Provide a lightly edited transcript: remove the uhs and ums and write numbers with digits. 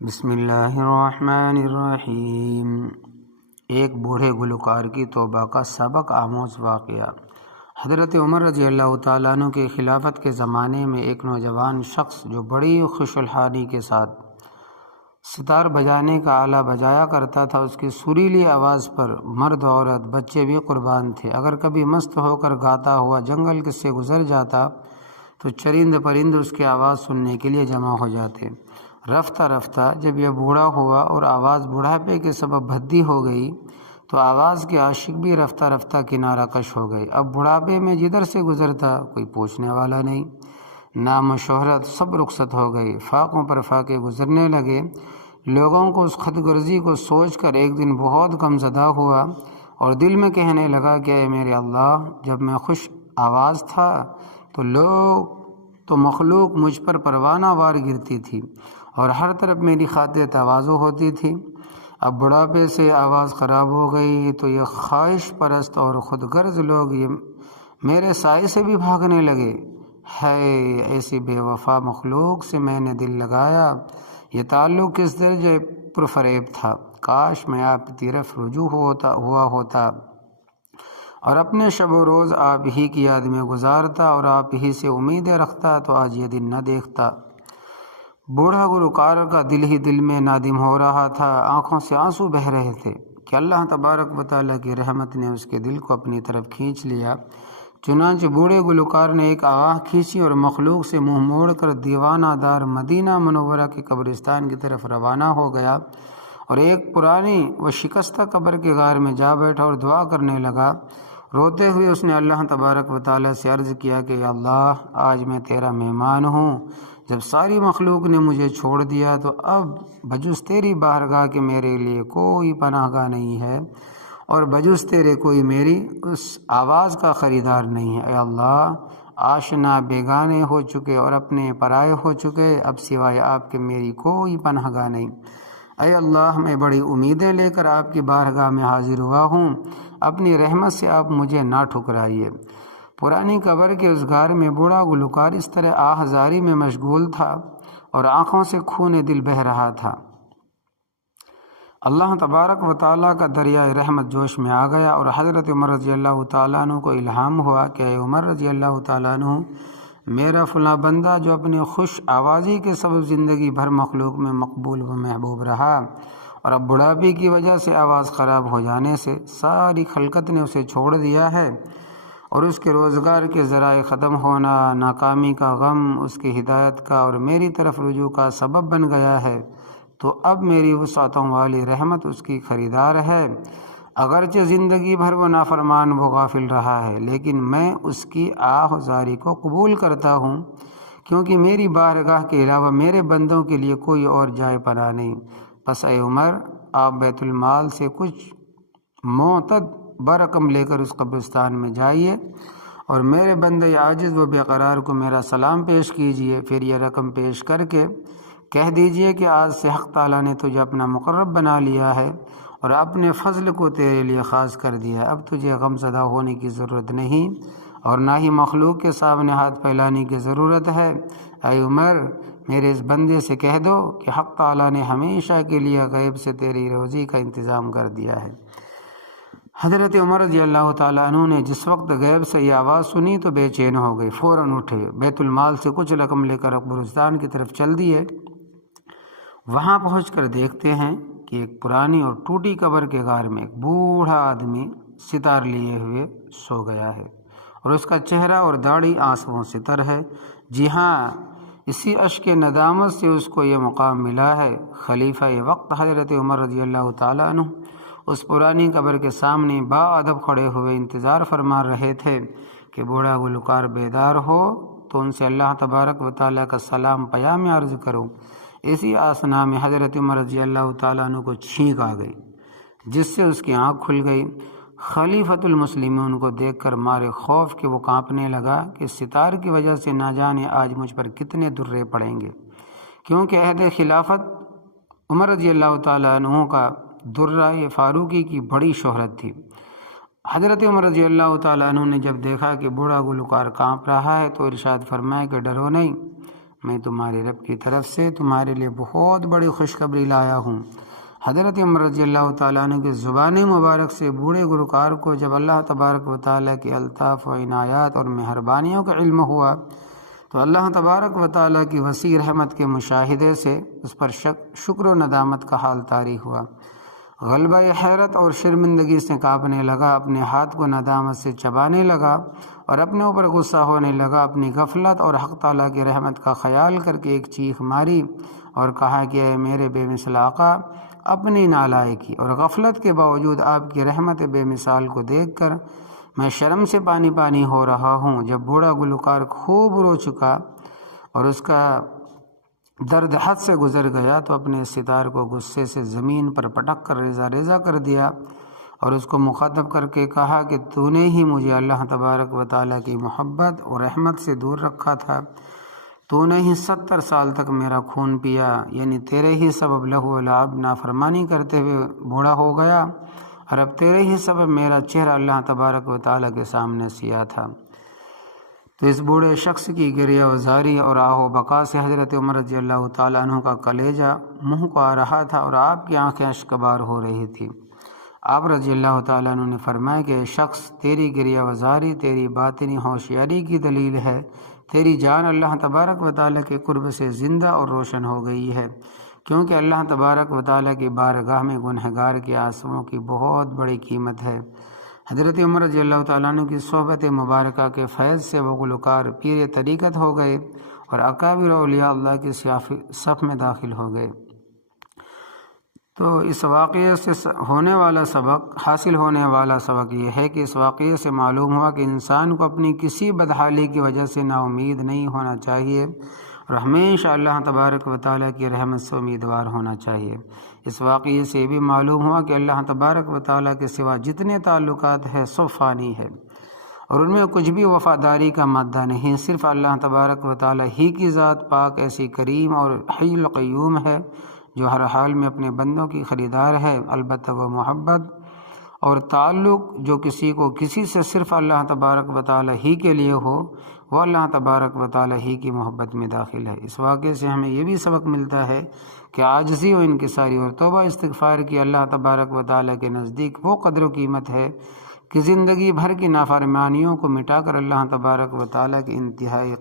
بسم اللہ الرحمن الرحیم۔ ایک بوڑھے گلوکار کی توبہ کا سبق آموز واقعہ۔ حضرت عمر رضی اللہ تعالیٰ عنہ کے خلافت کے زمانے میں ایک نوجوان شخص جو بڑی خوش الحانی کے ساتھ ستار بجانے کا آلہ بجایا کرتا تھا، اس کی سریلی آواز پر مرد عورت بچے بھی قربان تھے۔ اگر کبھی مست ہو کر گاتا ہوا جنگل کس سے گزر جاتا تو چرند پرند اس کی آواز سننے کے لیے جمع ہو جاتے۔ رفتہ رفتہ جب یہ بوڑھا ہوا اور آواز بڑھاپے کے سبب بھدی ہو گئی تو آواز کے عاشق بھی رفتہ رفتہ کنارہ کش ہو گئے۔ اب بڑھاپے میں جدھر سے گزرتا کوئی پوچھنے والا نہیں، نام و شہرت سب رخصت ہو گئے، فاقوں پر فاقے گزرنے لگے۔ لوگوں کو اس خود غرضی کو سوچ کر ایک دن بہت غمزدہ ہوا اور دل میں کہنے لگا کہ اے میرے اللہ، جب میں خوش آواز تھا تو مخلوق مجھ پر پروانہ وار گرتی تھی اور ہر طرف میری خاطر تواضع ہوتی تھی۔ اب بڑھاپے سے آواز خراب ہو گئی تو یہ خواہش پرست اور خود غرض لوگ یہ میرے سائے سے بھی بھاگنے لگے۔ ہے ایسی بے وفا مخلوق سے میں نے دل لگایا، یہ تعلق کس درجے پرفریب تھا، کاش میں آپ کی طرف رجوع ہوا ہوتا اور اپنے شب و روز آپ ہی کی یاد میں گزارتا اور آپ ہی سے امیدیں رکھتا تو آج یہ دن نہ دیکھتا۔ بوڑھا گلوکار کا دل ہی دل میں نادم ہو رہا تھا، آنکھوں سے آنسو بہہ رہے تھے کہ اللہ تبارک و تعالیٰ کی رحمت نے اس کے دل کو اپنی طرف کھینچ لیا۔ چنانچہ بوڑھے گلوکار نے ایک آواز کھینچی اور مخلوق سے منہ موڑ کر دیوانہ دار مدینہ منورہ کے قبرستان کی طرف روانہ ہو گیا اور ایک پرانی و شکستہ قبر کے غار میں جا بیٹھا اور دعا کرنے لگا۔ روتے ہوئے اس نے اللہ تبارک و تعالیٰ سے عرض کیا کہ یا اللہ، آج میں تیرا مہمان ہوں، جب ساری مخلوق نے مجھے چھوڑ دیا تو اب بجز تیری بارگاہ کے میرے لیے کوئی پناہ گاہ نہیں ہے اور بجز تیرے کوئی میری اس آواز کا خریدار نہیں ہے۔ اے اللہ، آشنا بیگانے ہو چکے اور اپنے پرائے ہو چکے، اب سوائے آپ کے میری کوئی پناہ گاہ نہیں۔ اے اللہ، میں بڑی امیدیں لے کر آپ کی بارگاہ میں حاضر ہوا ہوں، اپنی رحمت سے آپ مجھے نہ ٹھکرائیے۔ پرانی قبر کے اس غار میں بوڑھا گلوکار اس طرح آہ زاری میں مشغول تھا اور آنکھوں سے خون دل بہہ رہا تھا۔ اللہ تبارک و تعالیٰ کا دریائے رحمت جوش میں آ گیا اور حضرت عمر رضی اللہ تعالیٰ عنہ کو الہام ہوا کہ اے عمر رضی اللہ تعالیٰ عنہ، میرا فلاں بندہ جو اپنی خوش آوازی کے سبب زندگی بھر مخلوق میں مقبول و محبوب رہا اور اب بڑھاپے کی وجہ سے آواز خراب ہو جانے سے ساری خلقت نے اسے چھوڑ دیا ہے اور اس کے روزگار کے ذرائع ختم ہونا، ناکامی کا غم اس کی ہدایت کا اور میری طرف رجوع کا سبب بن گیا ہے، تو اب میری وسعتوں والی رحمت اس کی خریدار ہے۔ اگرچہ زندگی بھر وہ نافرمان و غافل رہا ہے، لیکن میں اس کی آہ زاری کو قبول کرتا ہوں، کیونکہ میری بارگاہ کے علاوہ میرے بندوں کے لیے کوئی اور جائے پناہ نہیں۔ پس اے عمر، آپ بیت المال سے کچھ معتد برقم لے کر اس قبرستان میں جائیے اور میرے بندے عاجز و بے قرار کو میرا سلام پیش کیجیے، پھر یہ رقم پیش کر کے کہہ دیجیے کہ آج سے حق تعالیٰ نے تجھے اپنا مقرب بنا لیا ہے اور اپنے فضل کو تیرے لیے خاص کر دیا ہے۔ اب تجھے غم زدہ ہونے کی ضرورت نہیں اور نہ ہی مخلوق کے سامنے ہاتھ پھیلانے کی ضرورت ہے۔ اے عمر، میرے اس بندے سے کہہ دو کہ حق تعالیٰ نے ہمیشہ کے لیے غیب سے تیری روزی کا انتظام کر دیا ہے۔ حضرت عمر رضی اللہ تعالیٰ عنہ نے جس وقت غیب سے یہ آواز سنی تو بے چین ہو گئے، فوراً اٹھے، بیت المال سے کچھ رقم لے کر قبرستان کی طرف چل دیے۔ وہاں پہنچ کر دیکھتے ہیں کہ ایک پرانی اور ٹوٹی قبر کے غار میں ایک بوڑھا آدمی ستار لیے ہوئے سو گیا ہے اور اس کا چہرہ اور داڑھی آنسوؤں سے تر ہے۔ جی ہاں، اسی اشک ندامت سے اس کو یہ مقام ملا ہے۔ خلیفہ وقت حضرت عمر رضی اللہ تعالیٰ عنہ اس پرانی قبر کے سامنے با ادب کھڑے ہوئے انتظار فرما رہے تھے کہ بوڑھا گلوکار بیدار ہو تو ان سے اللہ تبارک و تعالیٰ کا سلام پیام عرض کرو۔ اسی آسنا میں حضرت عمر رضی اللہ تعالیٰ عنہ کو چھینک آ گئی، جس سے اس کی آنکھ کھل گئی۔ خلیفۃ المسلمین کو دیکھ کر مارے خوف کہ وہ کانپنے لگا کہ ستار کی وجہ سے نہ جانے آج مجھ پر کتنے درے پڑیں گے، کیونکہ عہد خلافت عمر رضی اللہ تعالیٰ عنہ کا درہ فاروقی کی بڑی شہرت تھی۔ حضرت عمر رضی اللہ تعالیٰ عنہ نے جب دیکھا کہ بوڑھا گلوکار کانپ رہا ہے تو ارشاد فرمایا کہ ڈرو نہیں، میں تمہارے رب کی طرف سے تمہارے لیے بہت بڑی خوشخبری لایا ہوں۔ حضرت عمر رضی اللہ تعالیٰ عنہ کی زبان مبارک سے بوڑھے گلوکار کو جب اللہ تبارک و تعالیٰ کی الطاف و عنایات اور مہربانیوں کا علم ہوا تو اللہ تبارک و تعالیٰ کی وسیع رحمت کے مشاہدے سے اس پر شکر و ندامت کا حال طاری ہوا۔ غلبہ حیرت اور شرمندگی سے کانپنے لگا، اپنے ہاتھ کو ندامت سے چبانے لگا اور اپنے اوپر غصہ ہونے لگا۔ اپنی غفلت اور حق تعالیٰ کی رحمت کا خیال کر کے ایک چیخ ماری اور کہا کہ اے میرے بے مثل آقا، اپنی نالائکی اور غفلت کے باوجود آپ کی رحمت بے مثال کو دیکھ کر میں شرم سے پانی پانی ہو رہا ہوں۔ جب بوڑھا گلوکار خوب رو چکا اور اس کا درد حد سے گزر گیا تو اپنے ستار کو غصے سے زمین پر پٹک کر ریزہ ریزہ کر دیا اور اس کو مخاطب کر کے کہا کہ تو نے ہی مجھے اللہ تبارک و تعالیٰ کی محبت اور رحمت سے دور رکھا تھا، تو نے ہی 70 سال تک میرا خون پیا، یعنی تیرے ہی سبب لہو و لعب نافرمانی کرتے ہوئے بوڑھا ہو گیا، اور اب تیرے ہی سبب میرا چہرہ اللہ تبارک و تعالیٰ کے سامنے سیاہ تھا۔ تو اس بوڑھے شخص کی گریہ وزاری اور آہ و بکا سے حضرت عمر رضی اللہ تعالیٰ عنہ کا کلیجہ منہ کو آ رہا تھا اور آپ کی آنکھیں اشکبار ہو رہی تھی۔ آپ رضی اللہ تعالیٰ عنہ نے فرمایا کہ اے شخص، تیری گریہ وزاری تیری باطنی ہوشیاری کی دلیل ہے، تیری جان اللہ تبارک و تعالیٰ کے قرب سے زندہ اور روشن ہو گئی ہے، کیونکہ اللہ تبارک و تعالیٰ کی بارگاہ میں گنہگار کے آنسوؤں کی بہت بڑی قیمت ہے۔ حضرت عمر رضی اللہ تعالیٰ عنہ کی صحبت مبارکہ کے فیض سے وہ گلوکار پیر طریقت ہو گئے اور اکابر اولیاء اللہ کی صف میں داخل ہو گئے۔ تو اس واقعے سے حاصل ہونے والا سبق یہ ہے کہ اس واقعے سے معلوم ہوا کہ انسان کو اپنی کسی بدحالی کی وجہ سے نا امید نہیں ہونا چاہیے اور ہمیشہ اللہ تبارک و تعالیٰ کی رحمت سے امیدوار ہونا چاہیے۔ اس واقعے سے یہ بھی معلوم ہوا کہ اللہ تبارک و تعالیٰ کے سوا جتنے تعلقات ہیں سب فانی ہے اور ان میں کچھ بھی وفاداری کا مادہ نہیں، صرف اللہ تبارک و تعالیٰ ہی کی ذات پاک ایسی کریم اور حی القیوم ہے جو ہر حال میں اپنے بندوں کی خریدار ہے۔ البتہ وہ محبت اور تعلق جو کسی کو کسی سے صرف اللہ تبارک و تعالیٰ ہی کے لیے ہو، وہ اللہ تبارک و تعالیٰ ہی کی محبت میں داخل ہے۔ اس واقعے سے ہمیں یہ بھی سبق ملتا ہے کہ عاجزی و انکساری اور توبہ استغفار کی اللہ تبارک و تعالیٰ کے نزدیک وہ قدر و قیمت ہے کہ زندگی بھر کی نافرمانیوں کو مٹا کر اللہ تبارک و تعالیٰ کی انتہائی